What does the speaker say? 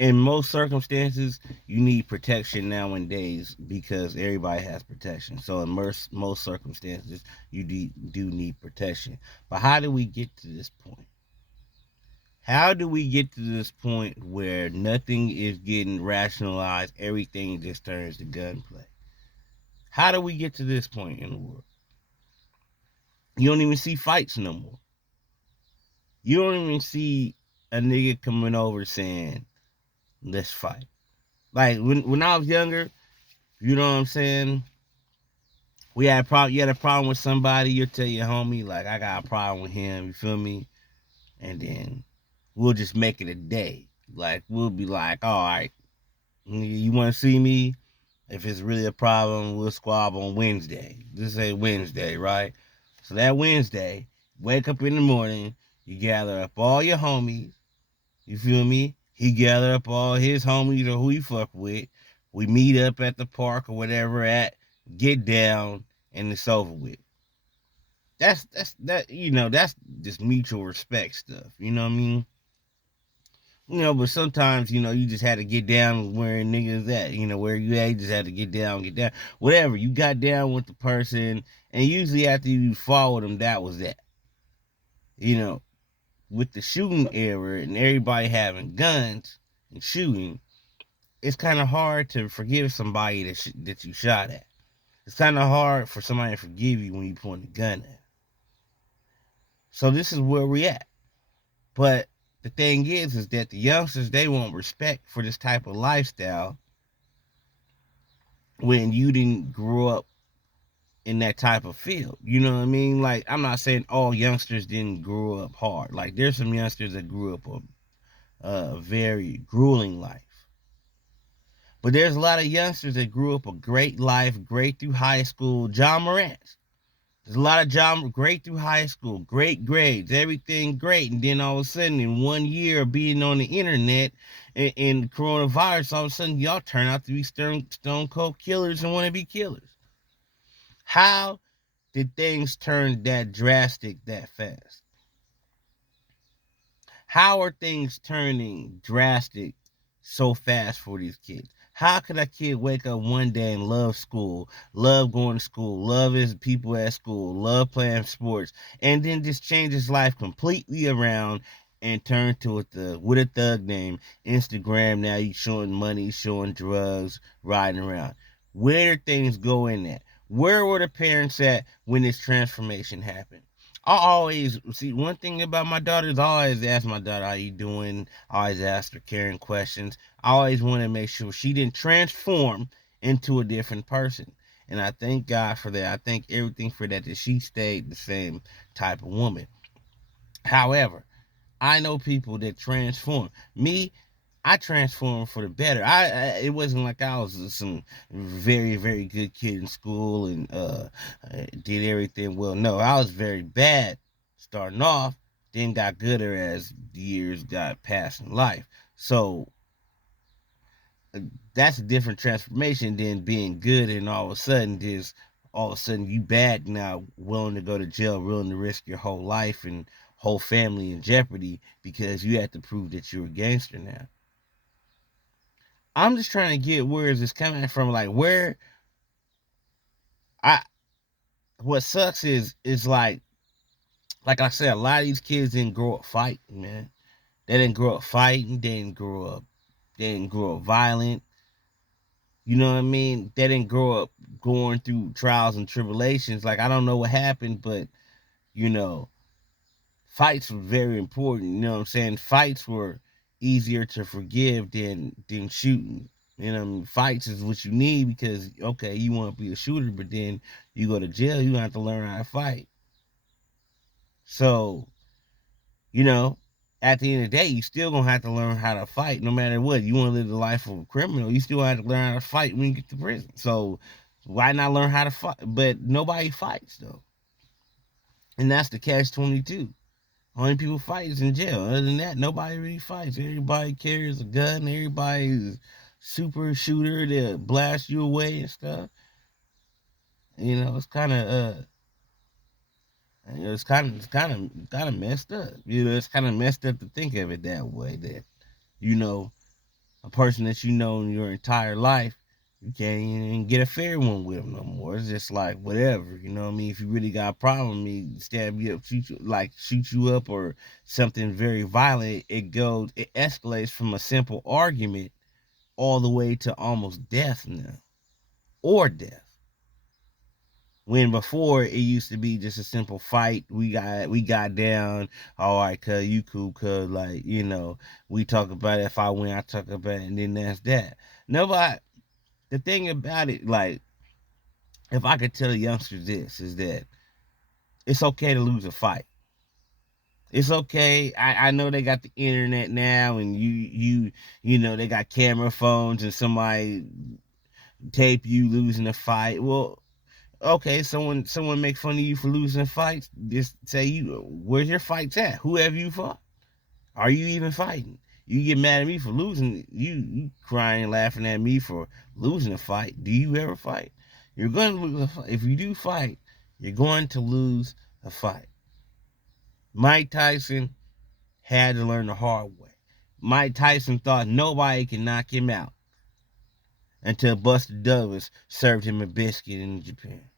in most circumstances, you need protection nowadays because everybody has protection. So in most circumstances, you do need protection. But how do we get to this point? How do we get to this point where nothing is getting rationalized, everything just turns to gunplay? How do we get to this point in the world? You don't even see fights no more. You don't even see a nigga coming over saying, let's fight. Like when I was younger, you know what I'm saying? We had a problem. You had a problem with somebody. You'll tell your homie like, I got a problem with him. You feel me? And then we'll just make it a day. Like we'll be like, all right, you want to see me? If it's really a problem, we'll squab on Wednesday. This is Wednesday, right? So that Wednesday, wake up in the morning, you gather up all your homies. You feel me? He gather up all his homies or who he fuck with. We meet up at the park or whatever at, get down, and it's over with. That's just mutual respect stuff. You know what I mean? But sometimes, you just had to get down where niggas at. Where you at, you just had to get down, get down. Whatever. You got down with the person, and usually after you followed them, that was that. You know, with the shooting era and everybody having guns and shooting, it's kind of hard to forgive somebody that you shot at. It's kind of hard for somebody to forgive you when you point a gun at. So this is where we at. But the thing is that the youngsters, they want respect for this type of lifestyle when you didn't grow up in that type of field. You know what I mean? Like, I'm not saying all youngsters didn't grow up hard. Like, there's some youngsters that grew up a very grueling life. But there's a lot of youngsters that grew up a great life, great through high school. John Morant. There's a lot of John great through high school, great grades, everything great. And then all of a sudden, in 1 year of being on the internet and coronavirus, all of a sudden, y'all turn out to be stone cold killers and want to be killers. How did things turn that drastic that fast? How are things turning drastic so fast for these kids? How could a kid wake up one day and love school, love going to school, love his people at school, love playing sports, and then just change his life completely around and turn to with a thug name, Instagram? Now he's showing money, showing drugs, riding around. Where did things go in that? Where were the parents at when this transformation happened? I always see one thing about my daughter is I always ask my daughter how you doing. I always ask her caring questions. I always want to make sure she didn't transform into a different person. And I thank God for that. I thank everything for that she stayed the same type of woman. However, I know people that transform. Me, I transformed for the better. It wasn't like I was some very very good kid in school and did everything well. No, I was very bad starting off, then got gooder as the years got past in life. So that's a different transformation than being good and all of a sudden you bad now, willing to go to jail, willing to risk your whole life and whole family in jeopardy because you have to prove that you're a gangster now. I'm just trying to get where is this coming from? Like where I what sucks is like I said, a lot of these kids didn't grow up fighting, man. They didn't grow up fighting, they didn't grow up violent. You know what I mean? They didn't grow up going through trials and tribulations. Like I don't know what happened, but you know, fights were very important. You know what I'm saying? Fights were easier to forgive than shooting. You know, what I mean? Fights is what you need because okay, you want to be a shooter, but then you go to jail, you have to learn how to fight. So, you know, at the end of the day, you still gonna have to learn how to fight, no matter what. You want to live the life of a criminal, you still have to learn how to fight when you get to prison. So, why not learn how to fight? But nobody fights though, and that's the catch-22. Only people fight is in jail. Other than that, nobody really fights. Everybody carries a gun. Everybody's super shooter to blast you away and stuff. It's kind of it's kind of messed up. It's kind of messed up to think of it that way. That you know A person that you know in your entire life, you can't even get a fair one with them no more. It's just like whatever, you know what I mean? If you really got a problem, me stab you up, shoot you up, or something very violent, it escalates from a simple argument all the way to almost death now, or death. When before it used to be just a simple fight, we got down. All right, cuz you cool, cuz like we talk about it. If I win, I talk about it, and then that's that. Nobody. The thing about it, like, if I could tell youngsters this, is that it's okay to lose a fight. It's okay. I know they got the internet now, and they got camera phones, and somebody tape you losing a fight. Well, okay, someone make fun of you for losing fights. Just say, where's your fights at? Who have you fought? Are you even fighting? You get mad at me for losing. You crying and laughing at me for losing a fight. Do you ever fight? You're going to lose a fight. If you do fight, you're going to lose a fight. Mike Tyson had to learn the hard way. Mike Tyson thought nobody could knock him out until Buster Douglas served him a biscuit in Japan.